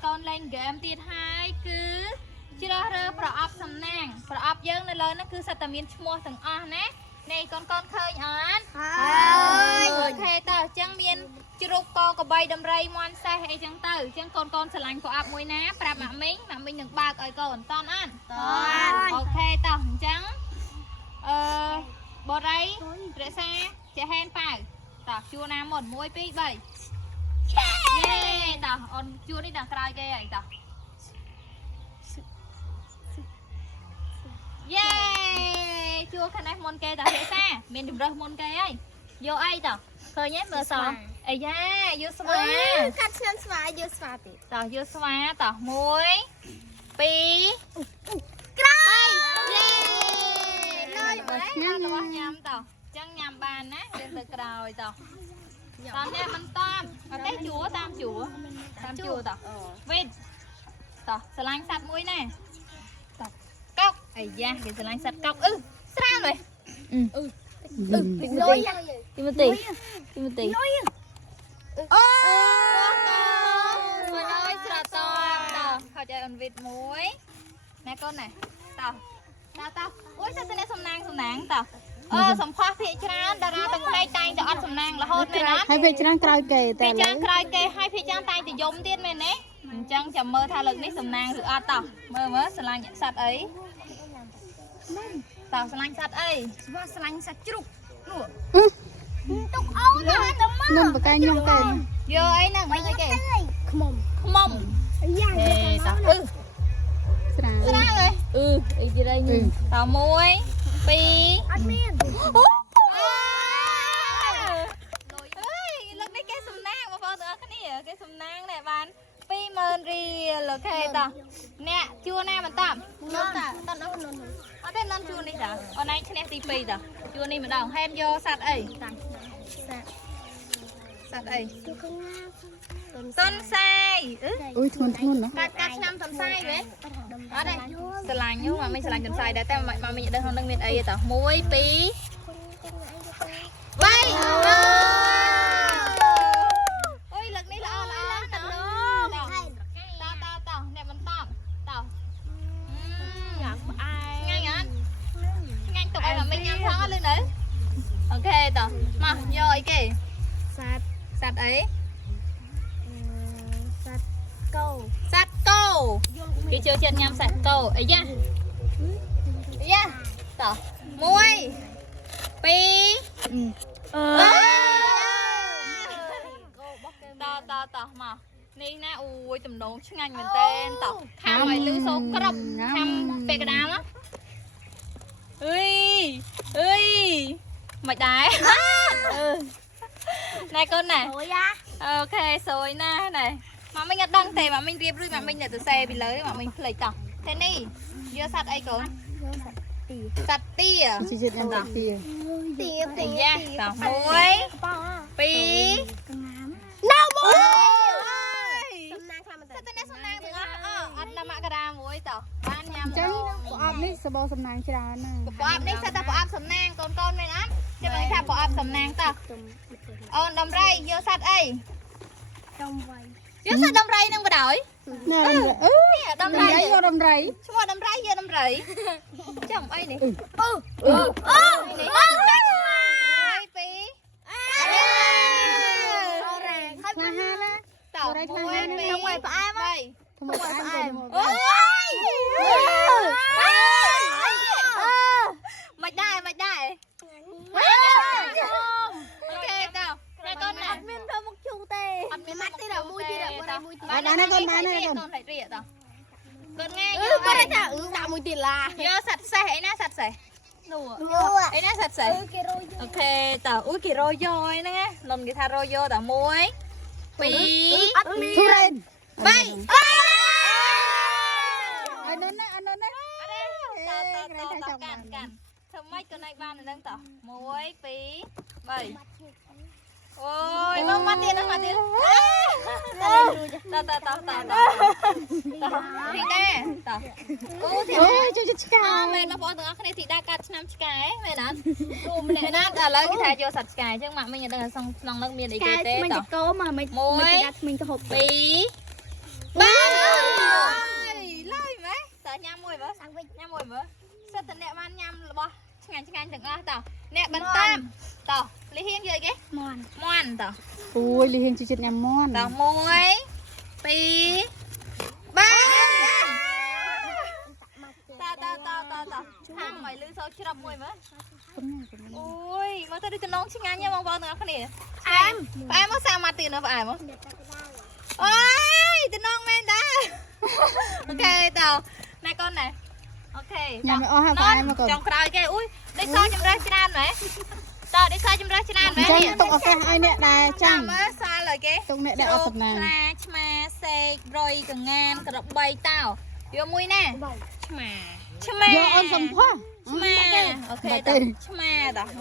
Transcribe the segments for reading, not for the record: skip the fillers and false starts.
con lên game tiệt hai cứ chưa rơ pro up sầm nang pro up dương này lớn nó cứ sát tamiên mua thằng on nè này con khơi on ok tao chẳng miên chưa co có bay đâm ray mon xe hay chẳng tao chẳng con sờ lạnh pro up môi ná prap mà mình đừng ba coi con ton ăn ok tao chẳng bò ray rễ xa chạy hen phải tao chua nam một môi pi bảy tao on chua đi đằng cày kia vậy tao chua khăn này môn kê tao hiểu xa miền đừng rơi môn kê ấy vô ai tao khơi nhé mưa sò ấy da vô xóa cắt chân xóa vô xóa thì tao vô xóa tao muối pi lôi nhầm tao chân nhầm bàn á lên từ cày tao tao nè mình tam cái chúa tam chúa tao vịt tao sờ lanh sạch muối nè cốc ấy da cái sờ lanh sạch cốc sao rồi lôi Timothy ơi sờ to họ chạy ăn vịt muối nè con này tao ui sao thế này sầm nang tao sầm khoa thị trán đà ra từng đây tay cho ăn sầm nang là hôn này đó hai vị trán cày kề phi trán cày kề hai phi trán tay thì dùng tiên mày nè trăng chầm mơ tha lực ní sầm nang rồi ăn tao mơ sờ lanh sạch ấy tao sờ lanh sạch ấy sờ lanh sạch chục nụ tục ấu nè nằm bậc nhông kề vô ấy nè mấy cái kề mông tao sao rồi ý gì đây nhỉ tao muối pi lần này cái sầm nang mà phơi cái này cái sầm nang này bạn pi mơn ri là cái tao nè chua nè mình tạm tao nó ở đây non chua đi tao ở đây cái này tí pi tao chua đi mà đào hen vô sạch ấy sạch ấyต้นไทร ui thun nó កាត់ឆ្នាំต้นไทรវេអត់ទេស្រឡាញ់យូមកមិនស្រឡាញ់ต้นไทรដែរតែមកមិនដឹងក្នុងនឹងមានអីទេ1 2 3អូយលឹកនេះល្អណាស់តោអ្នកបន្តតោញ៉ាំអែងាញ់អត់ងាញ់ទុកឲ្យមកមិនញ៉ាំផងលឿនទៅអូខេតោមកយកអីគេសัตว์អីសัตว์គោគេចូលចិត្តញ៉ាំសัตว์គោអីយ៉ាតោះ1 2តោះមកនេះណាអូយតំណងឆ្ងាញ់មែនតើតោះខាំឲ្យលឺសូក្រប់ខាំពេលកដាលអើយមិនដែរណែកូនណែអូខេសួយណាណែមកមិញអត់ដឹងទេមកមិញរៀបរួចមកមិញនៅទៅសេពីលើមកមិញភ្លេចតោះthếនេះយកសัตว์អីកូនសัตว์ទា chỉ chết em đặt tiền ទីយ៉ាតោះ1 2 នៅមួយ ទៅនេះសំណាងទាំងអត់ដល់មករាមួយតោះបានញ៉ាំ ចឹងប្រអប់នេះសបោសំណាងច្រើនណា ប្រអប់នេះសិតតែប្រអប់សំណាងកូនមែនអត់ចាំមើលថាប្រអប់សំណាងតោះអូនដំរីយកសัตว์អីយកសัตว์ដំរីនឹងបដ ாய் ណែដំរីយកដំរី ឈ្មោះដំរីយកដំរីចាំអីនេះអូពីខ្លាហាណា តោះ1 2 3 ផ្អែម ធ្វើមកផ្អែម អូយមិនដែរអូខេតោះតែកូនណា មានធ្វើមុខជូរទេអត់មានម៉ាត់ទេដល់មួយទៀតមួយទៀត កូនផ្លេចរៀកតោះកូនងាយយកគាត់ថាដាក់មួយទៀតឡា យកសัตว์សេះអីណាសัตว์សេះនោះអីណាសัตว์សេះអូខេតោះអូយគេរយយោហ្នឹងណាលំគេថារយយោតោះ1 2 អត់មាន ធូរ៉េន 3 អានណាតោះកាន់ធ្វើម៉េចកូនឯងបាននឹងតោះ1 2 3អូយមកមកទៀតតោះពីដែរតោះអូទី អូយជួយឆ្កា មែនបងប្អូនទាំងអស់គ្នាទីដែរកាត់ឆ្នាំឆ្កែមែនអត់រូម្នាក់ណាឥឡូវគេថាយកសត្វឆ្កែអញ្ចឹងម៉ាក់មិញអត់ដឹងក្នុងនោះមានអីគេទេតោះ កោមកមិនដាក់មិញទៅហូប 2 3 ញ៉ាំមួយមើលញ៉ាំមួយមើលសិតតអ្នកបានញ៉ាំរបស់ឆ្ងាញ់ទាំងអស់តអ្នកបន្តាមតលីហៀងយកគេមន់ត អូយលីហៀងចិត្តញ៉ាំមន់ ត1 2 3តខាងមកលឺសូរច្រាប់មួយមើលអូយមើលទៅដូចតំណងឆ្ងាញ់បងប្អូនទាំងអស់គ្នាផ្អែមមកសាមកទៀតនៅផ្អែមអូយតំណងមែនតាអូខេតណែកូនណែអូខេ ញ៉ាំអស់ហើយបាយមកកូន ចង់ក្រោយគេอุ้ยដេកសចម្រេះច្រើនមែនតដេកសចម្រេះច្រើនមែន ចាំទុកឱកាសឲ្យអ្នកដែលចាំ មើលសល់ឲ្យគេ ទុកអ្នកដែលអត់សំណាង ខ្លាឆ្មាសេករុយកងានក្របីតោយកមួយណែឆ្មា យកអូនសំផស្ស ឆ្មាអូខេតឆ្មាត1 2 3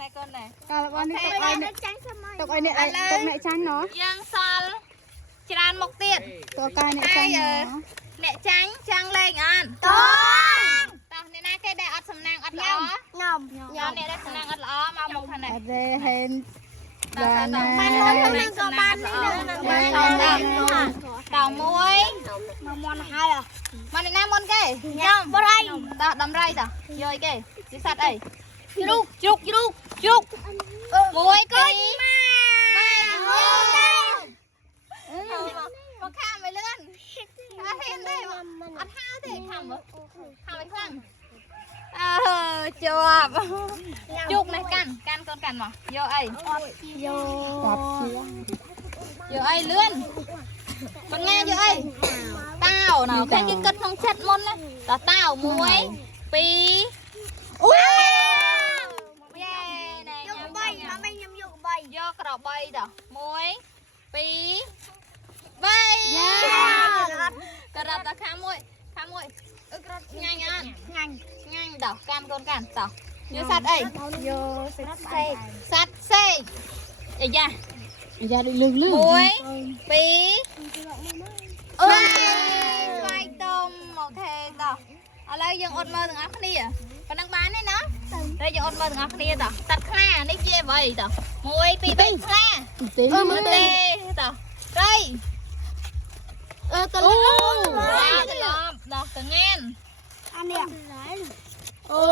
ណែកូនណែ កាលបងនេះទុកឲ្យអ្នកទុកឲ្យអ្នកទុកអ្នកចាញ់ណោះ យើងសល់ច្រើនមុខទៀត ទុកឱកាសអ្នកចាញ់ណោះ អ្នកចាញ់ចាំងលេងអត់តអ្នកណាគេដែលអត់សំណាងអត់ល្អ ញ៉ាំ យកអ្នកដែលសំណាងអត់ល្អមកមុខខាងនេះ អត់ទេហេន ត បានណា បានហើយក៏បានតមួយ មន់ហើយ មកអ្នកណាមុនគេញ៉ាំបរៃតដំរៃតយកគេជាសัตว์អីជ្រូកមួយគីមកខាំไปเลื่อนអត់ហ៊ានទេអត់ហាទេខាំមើលខាំឲ្យខ្លាំងជាប់ជុកនេះកាន់កូនកាន់មកយកអី ចាប់ជា យកអីលឿនបងងាយកអីតោណ៎គេគិតក្នុងចិត្តមុនណាតោ1 2អូយយេណែយក3មកខ្ញុំយក3យកក្របីត1 2 3ក្រត់តខាងមួយក្រត់ញ៉ាញ់អត់ញ៉ាញ់តកាន់កូនកាន់តយកសัตว์អី យកសេក សัตว์សេកអាយ៉ា យ៉ាដូចលឺ 1 2អើយស្វាយទុំអូខេតោះឥឡូវយើងអត់មើលទាំងអស់គ្នាប៉ុណ្ណឹងបានទេណាតែយើងអត់មើលទាំងអស់គ្នាតោះតាត់ខ្លានេះជាអ្វីតោះ1 2 3ខ្លា ទេ មើលទេតោះត្រីត្រឡប់តោះកងៀន អានេះ អូ